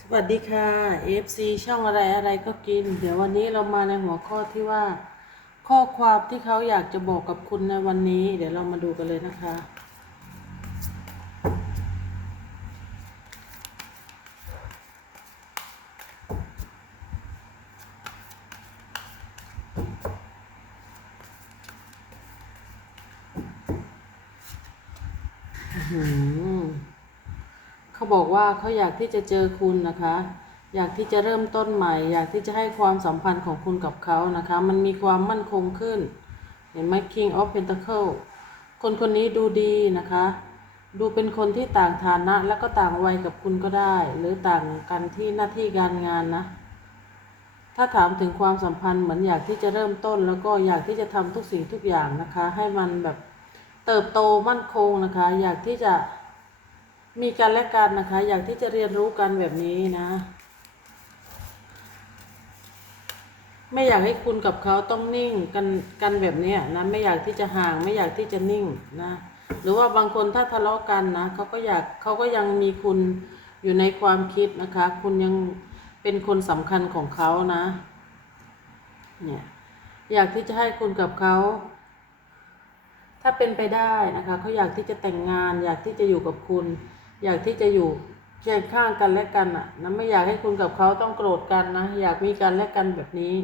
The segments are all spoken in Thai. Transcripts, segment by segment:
สวัสดีค่ะ FC ช่องอะไรอะไรก็กิน เดี๋ยววันนี้เรามาในหัวข้อที่ว่า ข้อความที่เขาอยากจะบอกกับคุณในวันนี้ เดี๋ยวเรามาดูกันเลยนะคะ อื้อหือเขาบอก ว่าเขาอยากที่จะเจอคุณนะคะ อยากที่จะเริ่มต้นใหม่ อยากที่จะให้ความสัมพันธ์ของคุณกับเขานะคะ มันมีความมั่นคงขึ้น เห็นไหม King of Pentacle คนคนนี้ดูดีนะคะ ดูเป็นคนที่ต่างฐานะและก็ต่างวัยกับคุณก็ได้ หรือต่างกันที่หน้าที่การงานนะถ้าถามถึงความสัมพันธ์เหมือนอยากที่จะเริ่มต้น แล้วก็อยากที่จะทำทุกสิ่งทุกอย่างนะคะ ให้มันแบบเติบโตมั่นคงนะคะ อยากที่จะ มีกันและกันนะคะ อยากที่จะเรียนรู้กันแบบนี้นะ ไม่อยากให้คุณกับเขาต้องนิ่งกันกันแบบนี้นะไม่อยากที่จะห่างไม่อยากที่จะนิ่งนะ หรือว่าบางคนถ้าทะเลาะกันนะเขาก็อยากเขาก็ยังมีคุณอยู่ในความคิดนะคะ คุณยังเป็นคนสำคัญของเขานะ เนี่ยอยากที่จะให้คุณกับเขาถ้าเป็นไปได้นะคะเขาอยากที่จะแต่งงาน อยากที่จะอยู่กับคุณ อยากที่จะอยู่เคียงข้างกันและกันอะนะไม่อยากให้คุณกับเขาต้องโกรธกันนะ อยากมีกันและกันแบบนี้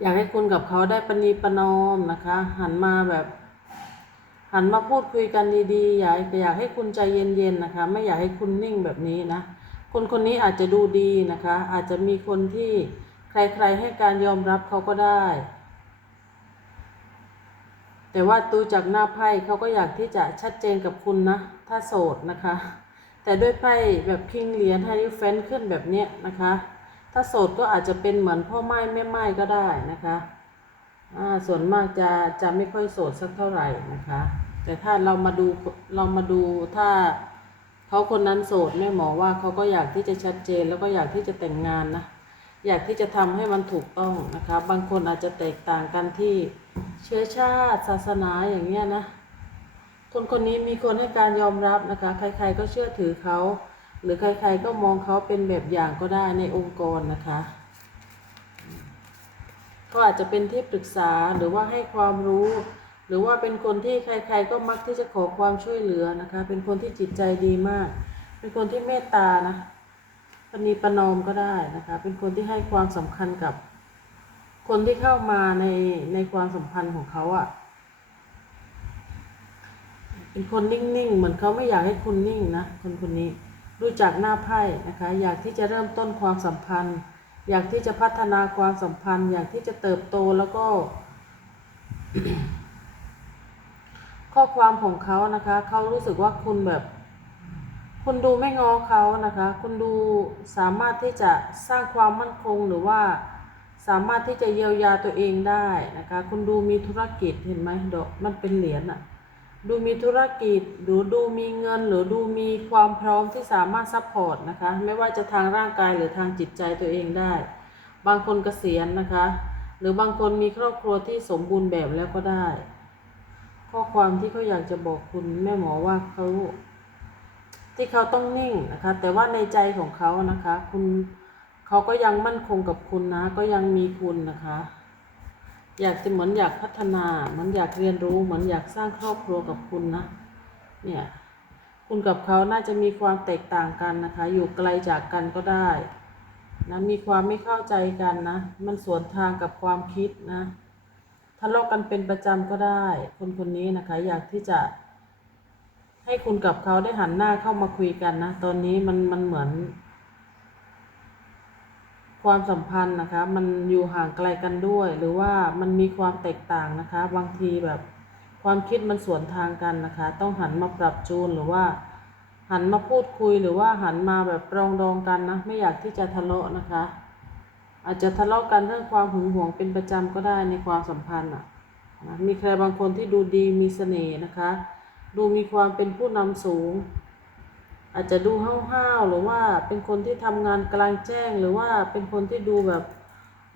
อยากให้คุณกับเขาได้ปณีประนอมนะคะ หันมาแบบ หันมาพูดคุยกันดีๆ อยากอยากให้คุณใจเย็นๆนะคะ ไม่อยากให้คุณนิ่งแบบนี้นะคนคนนี้อาจจะดูดีนะคะ อาจจะมีคนที่ใครๆให้การยอมรับเขาก็ได้ แต่ว่าดูจากหน้าไพ่เขาก็อยากที่จะชัดเจนกับคุณนะ ถ้าโสดนะคะ แต่ด้วยไพ่แบบคิงเหรียญไฮริเฟนขึ้นแบบเนี้ยนะคะ ถ้าโสดก็อาจจะเป็นเหมือนพ่อไม้แม่ไม้ก็ได้นะคะอ่าส่วนมากจะจะไม่ค่อยโสดสักเท่าไหร่นะคะ แต่ถ้าเรามาดูเรามาดูถ้าเขาคนนั้นโสดแม่หมอว่าเขาก็อยากที่จะชัดเจนแล้วก็อยากที่จะแต่งงานนะอยากที่จะทำให้มันถูกต้องนะคะ บางคนอาจจะแตกต่างกันที่ เชื้อชาติศาสนาอย่างเงี้ยนะ คนคนนี้มีคนให้การยอมรับนะคะ ใครๆก็เชื่อถือเขา หรือใครๆก็มองเขาเป็นแบบอย่างก็ได้ในองค์กรนะคะเขาอาจจะเป็นที่ปรึกษาหรือว่าให้ความรู้ หรือว่าเป็นคนที่ใคร ๆ ก็มักที่จะขอความช่วยเหลือนะคะ เป็นคนที่จิตใจดีมาก เป็นคนที่เมตตานะปณีประนอมก็ได้นะคะ เป็นคนที่ให้ความสำคัญกับ คนที่เข้ามาในในความสัมพันธ์ของเขาอะ่ะเป็นคนนิ่งๆ เหมือนเขาไม่อยากให้คุณนิ่งนะคนคนนี้ดูจากหน้าไพ่นะคะ อยากที่จะเริ่มต้นความสัมพันธ์ อยากที่จะพัฒนาความสัมพันธ์ อยากที่จะเติบโตแล้วก็ ข้อความของเขานะคะ เขารู้สึกว่าคุณแบบ คุณดูไม่งอเขานะคะ คุณดูสามารถที่จะสร้างความมั่นคงหรือว่า สามารถที่จะเยียวยาตัวเองได้นะคะ คุณดูมีธุรกิจเห็นไหมดอกมันเป็นเหรียญอะดูมีธุรกิจหรือดูมีเงิน หรือดูมีความพร้อมที่สามารถซัพพอร์ตนะคะ ไม่ว่าจะทางร่างกายหรือทางจิตใจตัวเองได้ บางคนเกษียณนะคะ หรือบางคนมีครอบครัวที่สมบูรณ์แบบแล้วก็ได้ ข้อความที่เขาอยากจะบอกคุณแม่หมอว่าเขาที่เขาต้องนิ่งนะคะ แต่ว่าในใจของเขานะคะ คุณ เขาก็ยังมั่นคงกับคุณนะ ก็ยังมีคุณนะคะ อยากจะเหมือนอยากพัฒนาเหมือนอยากเรียนรู้เหมือนอยากสร้างครอบครัวกับคุณนะ เนี่ย คุณกับเขาน่าจะมีความแตกต่างกันนะคะ อยู่ไกลจากกันก็ได้นะมีความไม่เข้าใจกันนะ มันสวนทางกับความคิดนะทะเลาะกันเป็นประจำก็ได้ คนคนนี้นะคะ อยากที่จะให้คุณกับเขาได้หันหน้าเข้ามาคุยกันนะ ตอนนี้มันมันเหมือน ความสัมพันธ์นะคะ มันอยู่ห่างไกลกันด้วย หรือว่ามันมีความแตกต่างนะคะ บางทีแบบความคิดมันสวนทางกันนะคะ ต้องหันมาปรับจูนหรือว่า หันมาพูดคุยหรือว่าหันมาแบบปรองดองกันนะ ไม่อยากที่จะทะเลาะนะคะ อาจจะทะเลาะกันเรื่องความหึงหวงเป็นประจำก็ได้ในความสัมพันธ์อะนะมีใครบางคนที่ดูดีมีเสน่ห์นะคะ ดูมีความเป็นผู้นำสูง อาจจะดูห้าวๆหรือว่าเป็นคนที่ทำงานกลางแจ้งหรือว่าเป็นคนที่ดูแบบ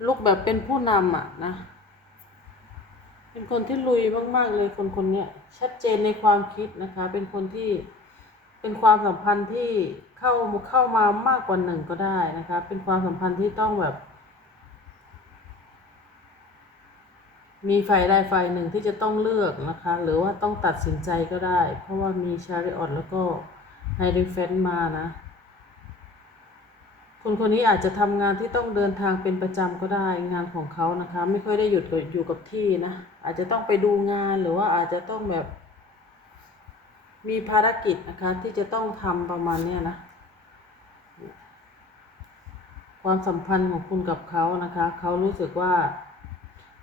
ลุกแบบเป็นผู้นำอะนะ เป็นคนที่ลุยมาก ๆ เลยคนคนเนี้ยชัดเจนในความคิดนะคะ เป็นคนที่เป็นความสัมพันธ์ที่เข้าเข้ามามากกว่าหนึ่งก็ได้นะคะ เป็นความสัมพันธ์ที่ต้องแบบ มีฝ่ายใดฝ่ายหนึ่งที่จะต้องเลือกนะคะ หรือว่าต้องตัดสินใจก็ได้ เพราะว่ามีชาริออตแล้วก็ ไฮริเฟนมานะ คนคนนี้อาจจะทำงานที่ต้องเดินทางเป็นประจำก็ได้งานของเขานะคะ ไม่ค่อยได้หยุดอยู่กับที่นะ อาจจะต้องไปดูงานหรือว่าอาจจะต้องแบบ มีภารกิจนะคะ ที่จะต้องทำประมาณเนี้ยนะ ความสัมพันธ์ของคุณกับเขานะคะ เขารู้สึกว่า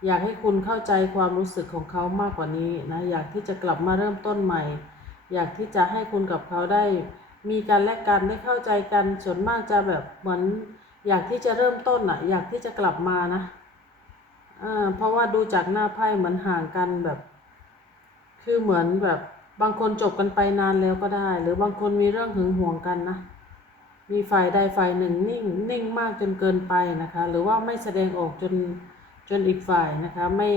อยากให้คุณเข้าใจความรู้สึกของเขามากกว่านี้นะ อยากที่จะกลับมาเริ่มต้นใหม่ อยากที่จะให้คุณกับเขาได้ มีการแลกกันได้เข้าใจกันส่วนมากจะแบบเหมือน อยากที่จะเริ่มต้นอะ อยากที่จะกลับมานะอ่าเพราะว่าดูจากหน้าไพ่เหมือนห่างกันแบบ คือเหมือนแบบบางคนจบกันไปนานแล้วก็ได้ หรือบางคนมีเรื่องหึงหวงกันนะมีฝ่ายใดฝ่ายหนึ่งนิ่งนิ่งมากจนเกินไปนะคะ หรือว่าไม่แสดงออกจนจนอีกฝ่ายนะคะ ไม่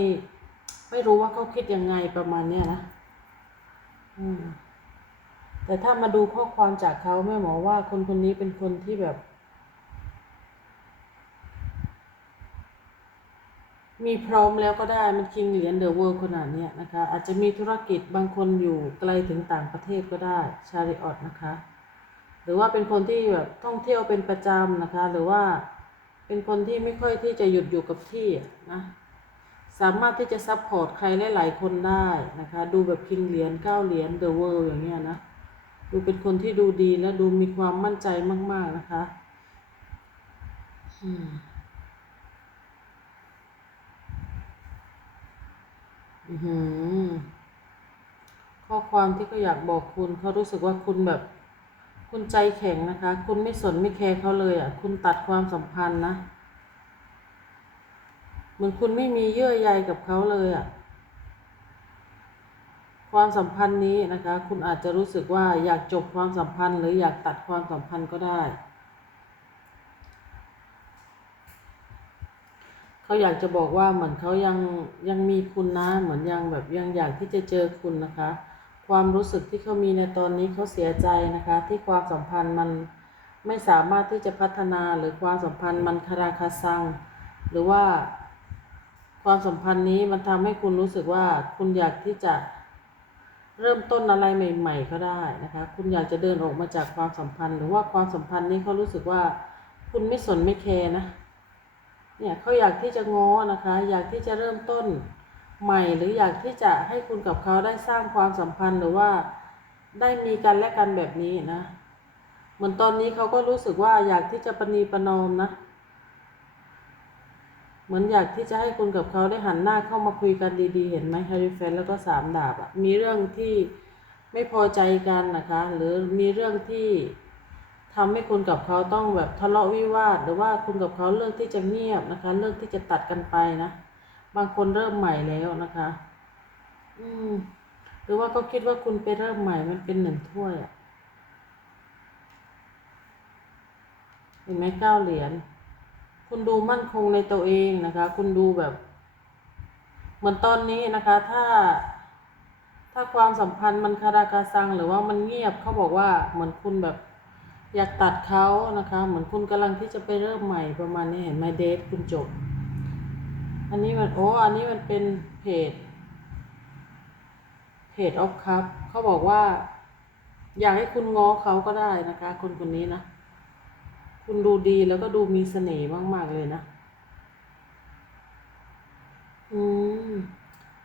ไม่รู้ว่าเขาคิดยังไงประมาณเนี้ยนะ อืม แต่ถ้ามาดูข้อความจากเขาแม่หมอว่าคนคนนี้เป็นคนที่แบบ มีพร้อมแล้วก็ได้มันคิงเหรียญเดอะเวิลด์ขนาดนี้นะคะ อาจจะมีธุรกิจบางคนอยู่ไกลถึงต่างประเทศก็ได้ชาริออตนะคะ หรือว่าเป็นคนที่แบบท่องเที่ยวเป็นประจำนะคะ หรือว่าเป็นคนที่ไม่ค่อยที่จะหยุดอยู่กับที่นะสามารถที่จะซัพพอร์ตใครหลาย ๆ คนได้นะคะ ดูแบบคิงเหรียญเก้าเหรียญเดอะเวิลด์อย่างเงี้ยนะ ดูเป็นคนที่ดูดีและดูมีความมั่นใจมาก ๆ นะคะ อืมอือหือข้อความที่เขาอยากบอกคุณเขารู้สึกว่าคุณแบบ คุณใจแข็งนะคะ คุณไม่สนไม่แคร์เขาเลยอะ คุณตัดความสัมพันธ์นะ เหมือนคุณไม่มีเยื่อใยกับเขาเลยอะ ความสัมพันธ์นี้นะคะ คุณอาจจะรู้สึกว่าอยากจบความสัมพันธ์ หรืออยากตัดความสัมพันธ์ก็ได้ เขาอยากจะบอกว่าเหมือนเขายังยังมีคุณนะ เหมือนยังแบบยังอยากที่จะเจอคุณนะคะ ความรู้สึกที่เขามีในตอนนี้เขาเสียใจนะคะ ที่ความสัมพันธ์มันไม่สามารถที่จะพัฒนาหรือความสัมพันธ์มันคาราคาซัง หรือว่าความสัมพันธ์นี้มันทำให้คุณรู้สึกว่าคุณอยากที่จะ เริ่มต้นอะไรใหม่ ๆ ก็ได้นะคะ คุณอยากจะเดินออกมาจากความสัมพันธ์ หรือว่าความสัมพันธ์นี้เขารู้สึกว่า คุณไม่สนไม่แคร์นะ เนี่ยเขาอยากที่จะง้อนะคะ อยากที่จะเริ่มต้นใหม่ หรืออยากที่จะให้คุณกับเขาได้สร้างความสัมพันธ์หรือว่าได้มีกันและกันแบบนี้นะ เหมือนตอนนี้เขาก็รู้สึกว่าอยากที่จะประนีประนอมนะ เหมือนอยากที่จะให้คุณกับเขาได้หันหน้าเข้ามาคุยกันดีๆ เห็นไหมฮาริเฟนแล้วก็สามดาบอะมีเรื่องที่ไม่พอใจกันนะคะ หรือมีเรื่องที่ทำให้คุณกับเขาต้องแบบทะเลาะวิวาท หรือว่าคุณกับเขาเลือกที่จะเงียบนะคะ เลือกที่จะตัดกันไปนะ บางคนเริ่มใหม่แล้วนะคะ อืม หรือว่าเขาคิดว่าคุณไปเริ่มใหม่มันเป็นหนึ่งถ้วยอะเห็นไหมเก้าเหรียญ คุณดูมั่นคงในตัวเองนะคะ คุณดูแบบ เหมือนตอนนี้นะคะ ถ้า ถ้าความสัมพันธ์มันคาราคาซังหรือว่ามันเงียบเขาบอกว่าเหมือนคุณแบบ อยากตัดเขานะคะ เหมือนคุณกำลังที่จะไปเริ่มใหม่ประมาณนี้เห็นไหมเดทคุณจบ อันนี้มันโอ้อันนี้มันเป็นเพจเพจออฟคัพเขาบอกว่า อยากให้คุณง้อเขาก็ได้นะคะ คนคนนี้นะ คุณดูดีแล้วก็ดูมีเสน่ห์มาก ๆ เลยนะ อืม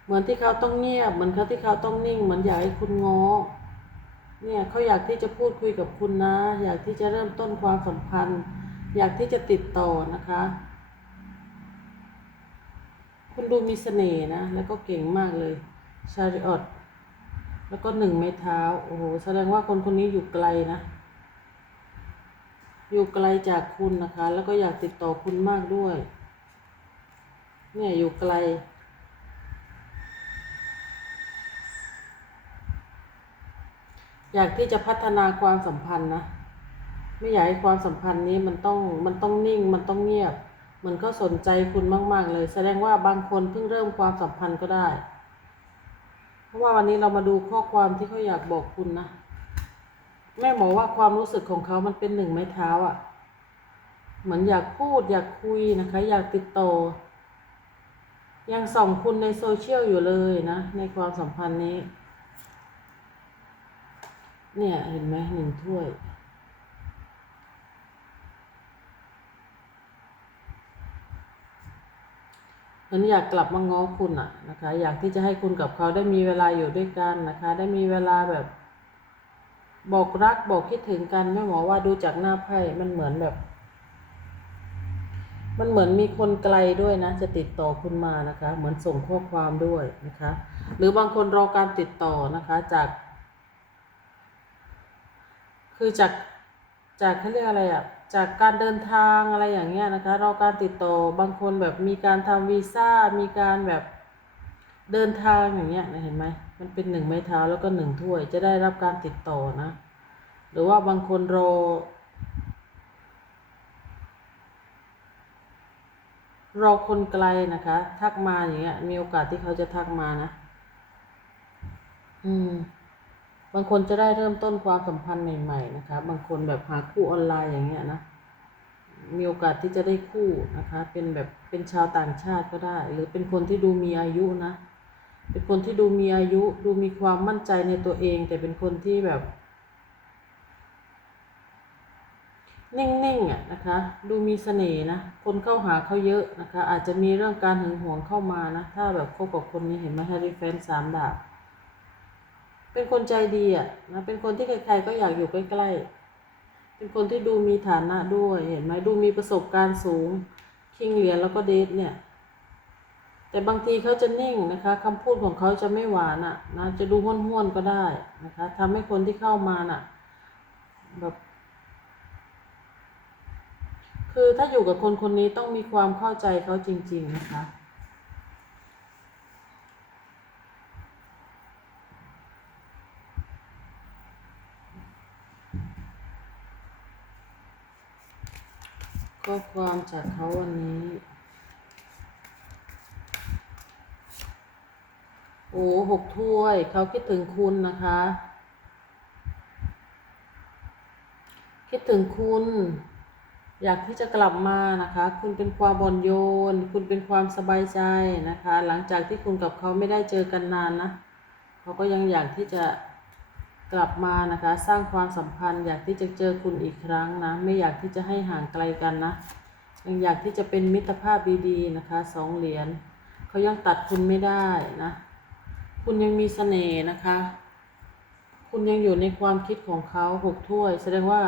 เหมือนที่เขาต้องเงียบ เหมือนเขาที่เขาต้องนิ่ง เหมือนอยากให้คุณงอเนี่ยเขาอยากที่จะพูดคุยกับคุณนะ อยากที่จะเริ่มต้นความสัมพันธ์ อยากที่จะติดต่อนะคะ คุณดูมีเสน่ห์นะ แล้วก็เก่งมากเลย ชาริออตแล้วก็หนึ่งไม้เท้า โอ้โห แสดงว่าคนคนนี้อยู่ไกลนะ อยู่ไกลจากคุณนะคะ แล้วก็อยากติดต่อคุณมากด้วย เนี่ยอยู่ไกล อยากที่จะพัฒนาความสัมพันธ์นะ ไม่อยากให้ความสัมพันธ์นี้มันต้องมันต้องนิ่งมันต้องเงียบมือนเขาสนใจคุณมาก ๆ เลย แสดงว่าบางคนเพิ่งเริ่มความสัมพันธ์ก็ได้ เพราะว่าวันนี้เรามาดูข้อความที่เขาอยากบอกคุณนะ แม่บอกว่าความรู้สึกของเขามันเป็นหนึ่งไม้เท้าอะ่ะ เหมือนอยากพูดอยากคุยนะคะ อยากติดต่อยังส่องคุณในโซเชียลอยู่เลยนะ ในความสัมพันธ์นี้ เนี่ยเห็นไหมหนึ่งถ้วยมือนอยากกลับมาง้อคุณอะนะคะ อยากที่จะให้คุณกับเขาได้มีเวลาอยู่ด้วยกันนะคะ ได้มีเวลาแบบ บอกรักบอกคิดถึงกันแม่หมอว่าดูจากหน้าไพ่มันเหมือนแบบ มันเหมือนมีคนไกลด้วยนะ จะติดต่อคุณมานะคะ เหมือนส่งข้อความด้วยนะคะ หรือบางคนรอการติดต่อนะคะจาก คือจากจากเขาเรียกอะไรอะจากการเดินทางอะไรอย่างเงี้ยนะคะ รอการติดต่อบางคนแบบมีการทำวีซ่ามีการแบบ เดินทางอย่างเงี้ยเห็นไหมมันเป็นหนึ่งไม้เท้าแล้วก็หนึ่งถ้วย จะได้รับการติดต่อนะ หรือว่าบางคนรอรอคนไกลนะคะ ทักมาอย่างเงี้ย มีโอกาสที่เขาจะทักมานะ อืม บางคนจะได้เริ่มต้นความสัมพันธ์ใหม่ๆนะคะ บางคนแบบหาคู่ออนไลน์อย่างเงี้ยนะมีโอกาสที่จะได้คู่นะคะ เป็นแบบเป็นชาวต่างชาติก็ได้ หรือเป็นคนที่ดูมีอายุนะ เป็นคนที่ดูมีอายุดูมีความมั่นใจในตัวเอง แต่เป็นคนที่แบบ นิ่งๆอะนะคะ ดูมีเสน่ห์นะ คนเข้าหาเขาเยอะนะคะ อาจจะมีเรื่องการหึงหวงเข้ามานะ ถ้าแบบคบกับคนนี้เห็นไหมแฮร์รี่แฟนสามดาบเป็นคนใจดีอะนะเป็นคนที่ใครๆก็อยากอยู่ใกล้ๆเป็นคนที่ดูมีฐานะด้วยเห็นไหมดูมีประสบการณ์สูงคิงเหรียญแล้วก็เดทเนี่ย แต่บางทีเขาจะนิ่งนะคะคำพูดของเขาจะไม่หวานอะนะจะดูห้วนๆก็ได้นะคะทำให้คนที่เข้ามาน่ะแบบคือถ้าอยู่กับคนคนนี้ต้องมีความเข้าใจเขาจริง ๆ นะคะ ข้อความจากเขาวันนี้ โอ้หกถ้วย เขาคิดถึงคุณนะคะ คิดถึงคุณ อยากที่จะกลับมานะคะ คุณเป็นความบอนโยน คุณเป็นความสบายใจนะคะ หลังจากที่คุณกับเขาไม่ได้เจอกันนานนะเขาก็ยังอยากที่จะกลับมานะคะ สร้างความสัมพันธ์ อยากที่จะเจอคุณอีกครั้งนะ ไม่อยากที่จะให้ห่างไกลกันนะยังอยากที่จะเป็นมิตรภาพดีๆนะคะสองเหรียญเขายังตัดคุณไม่ได้นะ คุณยังมีเสน่ห์นะคะ คุณยังอยู่ในความคิดของเขาหกถ้วย แสดงว่า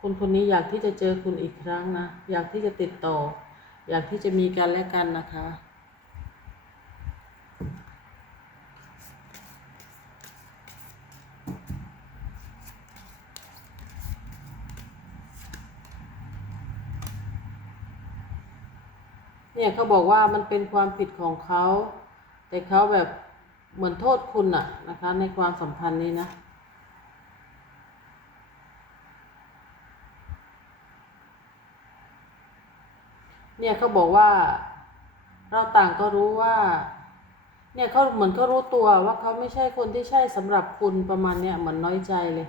คนคนนี้อยากที่จะเจอคุณอีกครั้งนะ อยากที่จะติดต่อ อยากที่จะมีกันและกันนะคะเนี่ยเขาบอกว่ามันเป็นความผิดของเขา แต่เขาแบบ เหมือนโทษคุณอะนะคะ ในความสัมพันธ์นี้นะ เนี่ยเขาบอกว่า เราต่างก็รู้ว่า เนี่ยเขาเหมือนเขารู้ตัวว่าเขาไม่ใช่คนที่ใช่สำหรับคุณประมาณเนี้ยเหมือนน้อยใจเลย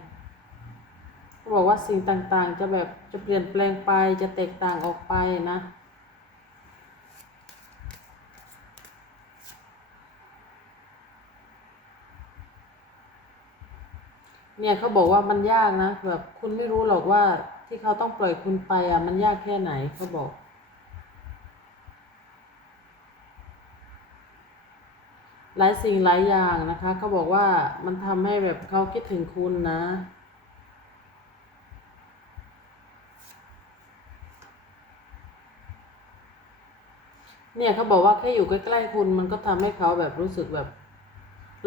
เขาบอกว่าสิ่งต่างๆ จะแบบจะเปลี่ยนแปลงไปจะแตกต่างออกไปนะ เนี่ยเขาบอกว่ามันยากนะแบบคุณไม่รู้หรอกว่าที่เขาต้องปล่อยคุณไปอะมันยากแค่ไหนเขาบอก หลายสิ่งหลายอย่างนะคะเขาบอกว่ามันทำให้แบบเขาคิดถึงคุณนะเนี่ยเขาบอกว่าแค่อยู่ใกล้ๆคุณมันก็ทำให้เขาแบบรู้สึกแบบ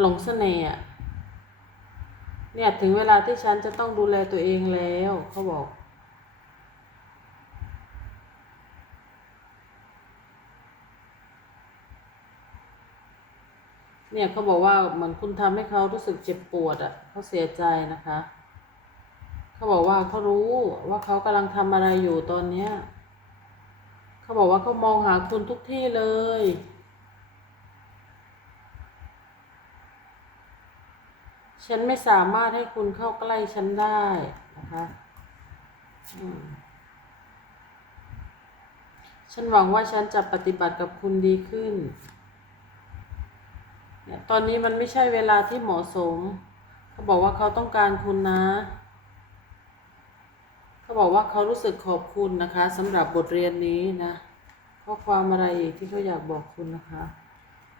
หลงเสน่ห์อะ เนี่ยถึงเวลาที่ฉันจะต้องดูแลตัวเองแล้วเขาบอก เนี่ยเขาบอกว่าเหมือนคุณทำให้เขารู้สึกเจ็บปวดอะเขาเสียใจนะคะ เขาบอกว่าเขารู้ว่าเขากำลังทำอะไรอยู่ตอนเนี้ยเขาบอกว่าเขามองหาคุณทุกที่เลย ฉันไม่สามารถให้คุณเข้าใกล้ฉันได้นะคะฉันหวังว่าฉันจะปฏิบัติกับคุณดีขึ้น เนี่ยตอนนี้มันไม่ใช่เวลาที่เหมาะสม เขาบอกว่าเขาต้องการคุณนะ เขาบอกว่าเขารู้สึกขอบคุณนะคะสำหรับบทเรียนนี้นะ ข้อความอะไรอีกที่เขาอยากบอกคุณนะคะ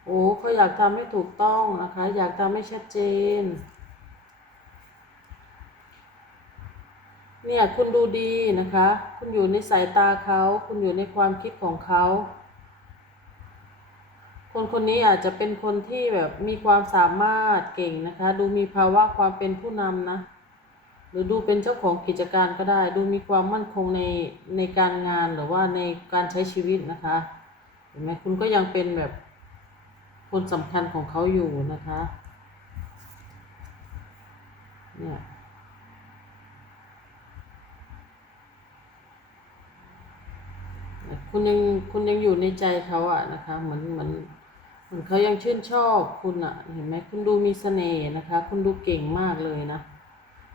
โอ้เขาอยากทำให้ถูกต้องนะคะ อยากทำให้ชัดเจน เนี่ยคุณดูดีนะคะ คุณอยู่ในสายตาเขา คุณอยู่ในความคิดของเขา คนคนนี้อาจจะเป็นคนที่แบบมีความสามารถเก่งนะคะ ดูมีภาวะความเป็นผู้นำนะ หรือดูเป็นเจ้าของกิจการก็ได้ ดูมีความมั่นคงในในการงานหรือว่าในการใช้ชีวิตนะคะ เห็นไหมคุณก็ยังเป็นแบบคนสำคัญของเขาอยู่นะคะ เนี่ย คุณยังคุณยังอยู่ในใจเขาอะนะคะ เหมือนเหมือนเหมือนเขายังชื่นชอบคุณอะเห็นไหมคุณดูมีเสน่ห์นะคะ คุณดูเก่งมากเลยนะ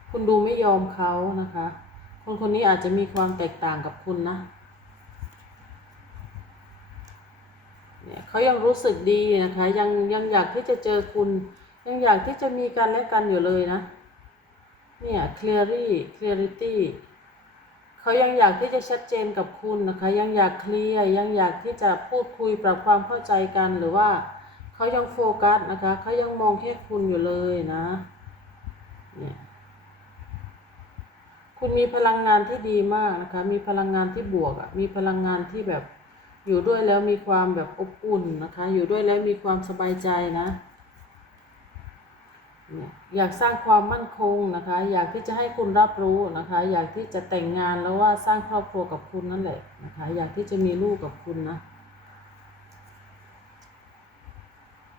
คุณดูไม่ยอมเขานะคะ คนคนนี้อาจจะมีความแตกต่างกับคุณนะเนี่ยเขายังรู้สึกดีนะคะ ยังยังอยากที่จะเจอคุณ ยังอยากที่จะมีกันและกันอยู่เลยนะ เนี่ย clearly clarity เขายังอยากที่จะชัดเจนกับคุณนะคะ ยังอยากเคลียร์ยังอยากที่จะพูดคุยปรับความเข้าใจกันหรือว่าเขายังโฟกัสนะคะเขายังมองแค่คุณอยู่เลยนะเนี่ยคุณมีพลังงานที่ดีมากนะคะ มีพลังงานที่บวกอะมีพลังงานที่แบบอยู่ด้วยแล้วมีความแบบอบอุ่นนะคะ อยู่ด้วยแล้วมีความสบายใจนะ อยากสร้างความมั่นคงนะคะ อยากที่จะให้คุณรับรู้นะคะ อยากที่จะแต่งงานแล้วว่าสร้างครอบครัวกับคุณนั่นแหละนะคะ อยากที่จะมีลูกกับคุณนะ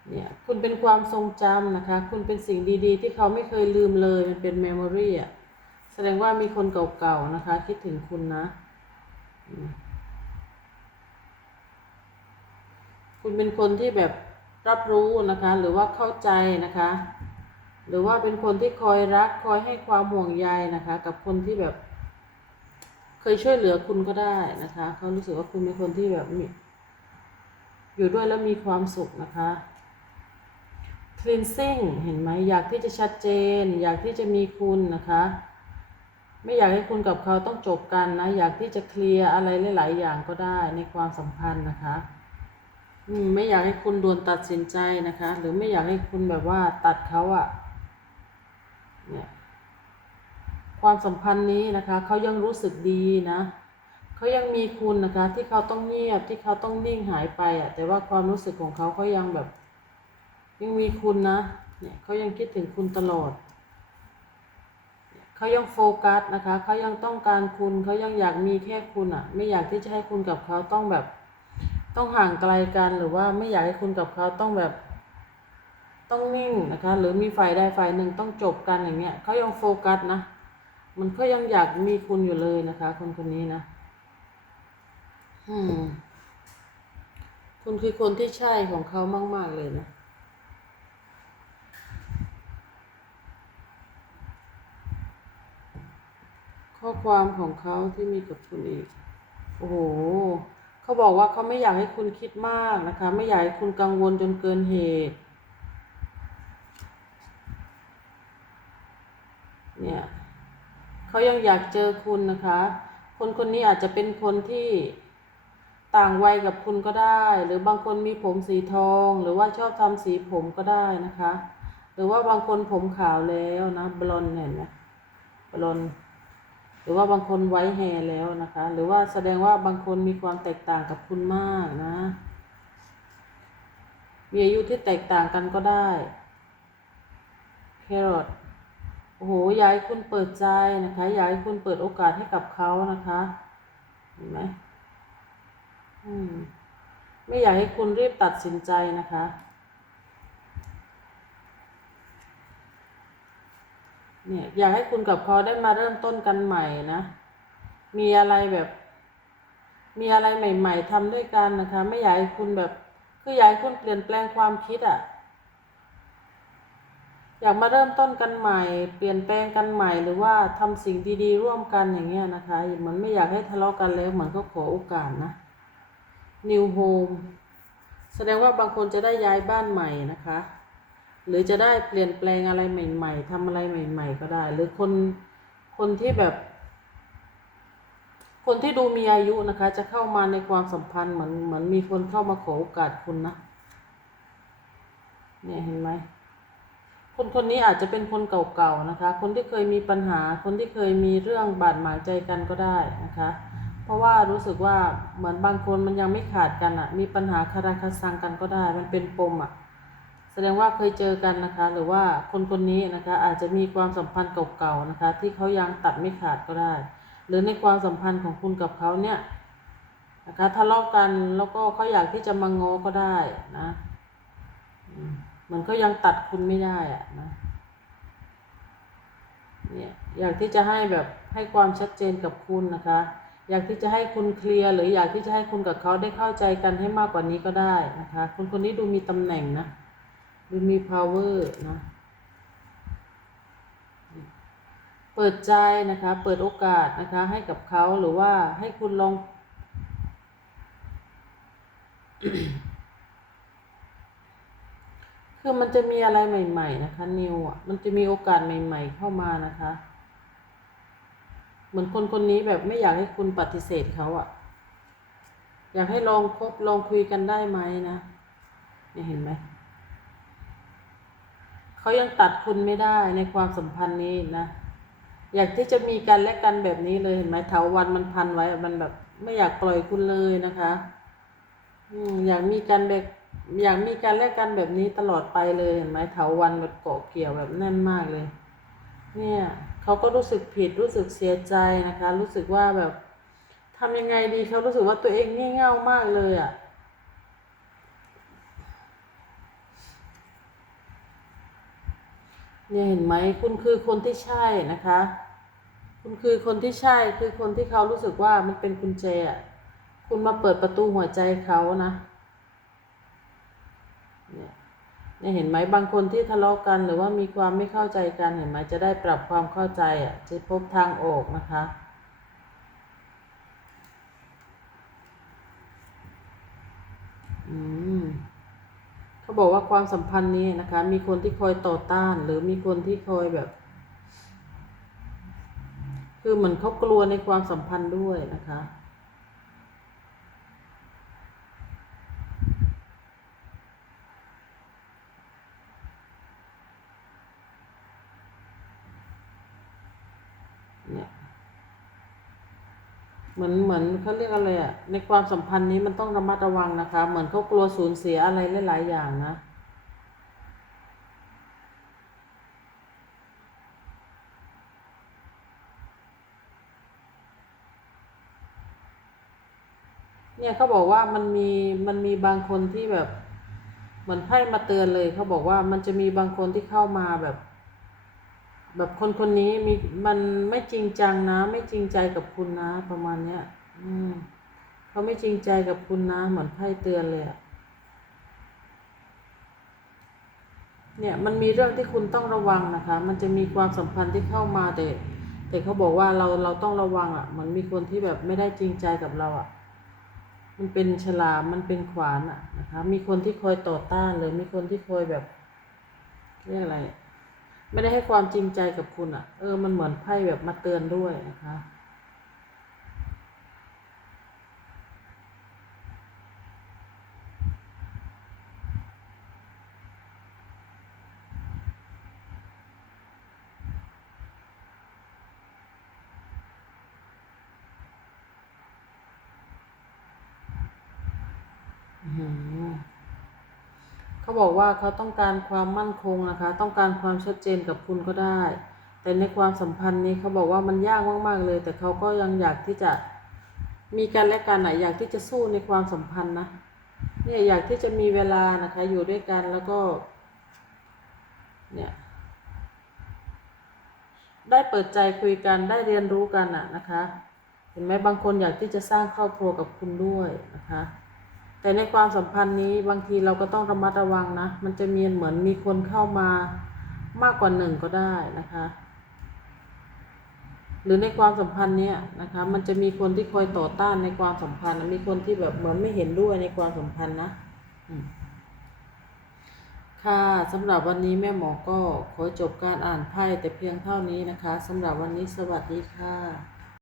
เนี่ยคุณเป็นความทรงจำนะคะ คุณเป็นสิ่งดีๆ ที่เขาไม่เคยลืมเลย มันเป็นเมมโมรีอะแสดงว่ามีคนเก่าๆนะคะ คิดถึงคุณนะ คุณเป็นคนที่แบบรับรู้นะคะ หรือว่าเข้าใจนะคะ หรือว่าเป็นคนที่คอยรักคอยให้ความห่วงใยนะคะ กับคนที่แบบ เคยช่วยเหลือคุณก็ได้นะคะเขารู้สึกว่าคุณเป็นคนที่แบบอยู่ด้วยแล้วมีความสุขนะคะ cleansing เห็นไหมอยากที่จะชัดเจน อยากที่จะมีคุณนะคะ ไม่อยากให้คุณกับเขาต้องจบกันนะ อยากที่จะเคลียร์อะไรหลาย ๆ อย่างก็ได้ในความสัมพันธ์นะคะอืไม่อยากให้คุณด่วนตัดสินใจนะคะ หรือไม่อยากให้คุณแบบว่าตัดเขาอะ เนี่ยความสัมพันธ์นี้นะคะเขายังรู้สึกดีนะเขายังมีคุณนะคะที่เขาต้องเงียบที่เขาต้องนิ่งหายไปอะแต่ว่าความรู้สึกของเขาเขายังแบบ ยังมีคุณนะเนี่ยเขายังคิดถึงคุณตลอดเขายังโฟกัสนะคะเขายังต้องการคุณเขายังอยากมีแค่คุณอะ ไม่อยากที่จะให้คุณกับเขาต้องแบบ ต้องห่างไกลกันหรือว่าไม่อยากให้คุณกับเขาต้องแบบ ต้องนิ่งนะคะ หรือมีฝ่ายใดฝ่ายหนึ่งต้องจบกันอย่างเงี้ยเขายังโฟกัสนะ มันก็ยังอยากมีคุณอยู่เลยนะคะ คนคนนี้นะอืมคุณคือคนที่ใช่ของเขามาก ๆ เลยนะข้อความของเขาที่มีกับคุณอีก โอ้โหเขาบอกว่าเขาไม่อยากให้คุณคิดมากนะคะ ไม่อยากให้คุณกังวลจนเกินเหตุ เนี่ยเขายังอยากเจอคุณนะคะ คนคนนี้อาจจะเป็นคนที่ต่างวัยกับคุณก็ได้ หรือบางคนมีผมสีทอง หรือว่าชอบทำสีผมก็ได้นะคะ หรือว่าบางคนผมขาวแล้วนะบลอนเห็นไหมบลอนหรือว่าบางคนไว้แฮร์แล้วนะคะ หรือว่าแสดงว่าบางคนมีความแตกต่างกับคุณมากนะ มีอายุที่แตกต่างกันก็ได้แครอท โอ้โหอยากให้คุณเปิดใจนะคะอยากให้คุณเปิดโอกาสให้กับเขานะคะเห็นไหมอืมไม่อยากให้คุณรีบตัดสินใจนะคะ เนี่ยอยากให้คุณกับเขาได้มาเริ่มต้นกันใหม่นะ มีอะไรแบบ มีอะไรใหม่ ๆทำด้วยกันนะคะ ไม่อยากให้คุณแบบ คืออยากให้คุณเปลี่ยนแปลงความคิดอะ่ะ อยากมาเริ่มต้นกันใหม่ เปลี่ยนแปลงกันใหม่หรือว่าทำสิ่งดีๆ ร่วมกันอย่างเงี้ยนะคะเหมือนไม่อยากให้ทะเลาะกันแล้วเหมือนก็ขอโอกาสนะ New Home แสดงว่าบางคนจะได้ย้ายบ้านใหม่นะคะ หรือจะได้เปลี่ยนแปลงอะไรใหม่ๆทำอะไรใหม่ ๆ ก็ได้ หรือคนคนที่แบบ คนที่ดูมีอายุนะคะ จะเข้ามาในความสัมพันธ์เหมือนเหมือนมีคนเข้ามาขอโอกาสคุณนะ เนี่ยเห็นไหม คนคนนี้อาจจะเป็นคนเก่าๆนะคะ คนที่เคยมีปัญหา คนที่เคยมีเรื่องบาดหมางใจกันก็ได้นะคะ เพราะว่ารู้สึกว่าเหมือนบางคนมันยังไม่ขาดกันอะ่ะ มีปัญหาคาราคาซังกันก็ได้ มันเป็นปมอะ่ะ แสดงว่าเคยเจอกันนะคะ หรือว่าคนคนนี้นะคะอาจจะมีความสัมพันธ์เก่าๆนะคะ ที่เขายังตัดไม่ขาดก็ได้ หรือในความสัมพันธ์ของคุณกับเขาเนี่ยนะคะทะเลาะกันแล้วก็เขาอยากที่จะมาง้อก็ได้นะอื มเหมือนเขายังตัดคุณไม่ได้อะนะเนี่ยอยากที่จะให้แบบให้ความชัดเจนกับคุณนะคะ อยากที่จะให้คุณเคลียร์หรืออยากที่จะให้คุณกับเขาได้เข้าใจกันให้มากกว่านี้ก็ได้นะคะ คนคนนี้ดูมีตำแหน่งนะดูมี power นะเปิดใจนะคะ เปิดโอกาสนะคะให้กับเขาหรือว่าให้คุณลอง คือมันจะมีอะไรใหม่ ๆ นะคะนิวอะมันจะมีโอกาสใหม่ ๆ เข้ามานะคะ เหมือนคนคนนี้แบบไม่อยากให้คุณปฏิเสธเขาอะ อยากให้ลองคบลองคุยกันได้ไหมนะเนี่ยเห็นไหมเขายังตัดคุณไม่ได้ในความสัมพันธ์นี้นะอยากที่จะมีกันและกันแบบนี้เลยเห็นไหมเถาวันมันพันไว้มันแบบ ไม่อยากปล่อยคุณเลยนะคะ อืมอยากมีกันแบบ อยากมีกันและกันแบบนี้ตลอดไปเลยเห็นไหมเถาวันแบบเกาะเกี่ยวแบบแน่นมากเลย เนี่ยเขาก็รู้สึกผิดรู้สึกเสียใจนะคะ รู้สึกว่าแบบทำยังไงดีเขารู้สึกว่าตัวเองงี่เง่ามากเลยอะ่ะ เนี่ยเห็นไหมคุณคือคนที่ใช่นะคะ คุณคือคนที่ใช่คือคนที่เขารู้สึกว่ามันเป็นกุญแจอะคุณมาเปิดประตูหัวใจเขานะ เนี่ย เนี่ยเห็นไหมบางคนที่ทะเลาะกันหรือว่ามีความไม่เข้าใจกันเห็นไหมจะได้ปรับความเข้าใจอะจะพบทางออกนะคะอืมเขาบอกว่าความสัมพันธ์นี้นะคะ มีคนที่คอยต่อต้าน หรือมีคนที่คอยแบบ คือเหมือนเขากลัวในความสัมพันธ์ด้วยนะคะ เนี่ย เหมือนเหมือนเขาเรียกอะไรอะในความสัมพันธ์นี้มันต้องระมัดระวังนะคะ เหมือนเขากลัวสูญเสียอะไรหลาย ๆ อย่างนะเนี่ยเขาบอกว่ามันมีมันมีบางคนที่แบบเหมือนไพ่มาเตือนเลยเขาบอกว่ามันจะมีบางคนที่เข้ามาแบบ แบบคนคนนี้มีมันไม่จริงจังนะ ไม่จริงใจกับคุณนะ ประมาณเนี้ย อืมเขาไม่จริงใจกับคุณนะ เหมือนไพ่เตือนเลยอะเนี่ยมันมีเรื่องที่คุณต้องระวังนะคะ มันจะมีความสัมพันธ์ที่เข้ามาแต่แต่เขาบอกว่าเราเราต้องระวังอะ่ะ มันมีคนที่แบบไม่ได้จริงใจกับเราอะ่ะ มันเป็นฉลามมันเป็นขวานอะนะคะ มีคนที่คอยต่อต้านเลยมีคนที่คอยแบบเรียกอะไร ไม่ได้ให้ความจริงใจกับคุณอะเออ มันเหมือนไพ่แบบมาเตือนด้วยนะคะ อื้อหือเขา บอกว่าเขาต้องการความมั่นคงนะคะ ต้องการความชัดเจนกับคุณก็ได้ แต่ในความสัมพันธ์นี้เขาบอกว่ามันยากมากๆเลย แต่เขาก็ยังอยากที่จะมีกันและกันอะอยากที่จะสู้ในความสัมพันธ์นะเนี่ยอยากที่จะมีเวลานะคะ อยู่ด้วยกันแล้วก็ เนี่ย ได้เปิดใจคุยกันได้เรียนรู้กันอะนะคะ เห็นไหมบางคนอยากที่จะสร้างครอบครัวกับคุณด้วยนะคะ แต่ในความสัมพันธ์นี้บางทีเราก็ต้องระมัดระวังนะ มันจะมีเหมือนมีคนเข้ามามากกว่าหนึ่งก็ได้นะคะ หรือในความสัมพันธ์เนี้ยนะคะ มันจะมีคนที่คอยต่อต้านในความสัมพันธ์ มีคนที่แบบเหมือนไม่เห็นด้วยในความสัมพันธ์นะค่ะสำหรับวันนี้แม่หมอก็ขอจบการอ่านไพ่แต่เพียงเท่านี้นะคะสำหรับวันนี้สวัสดีค่ะ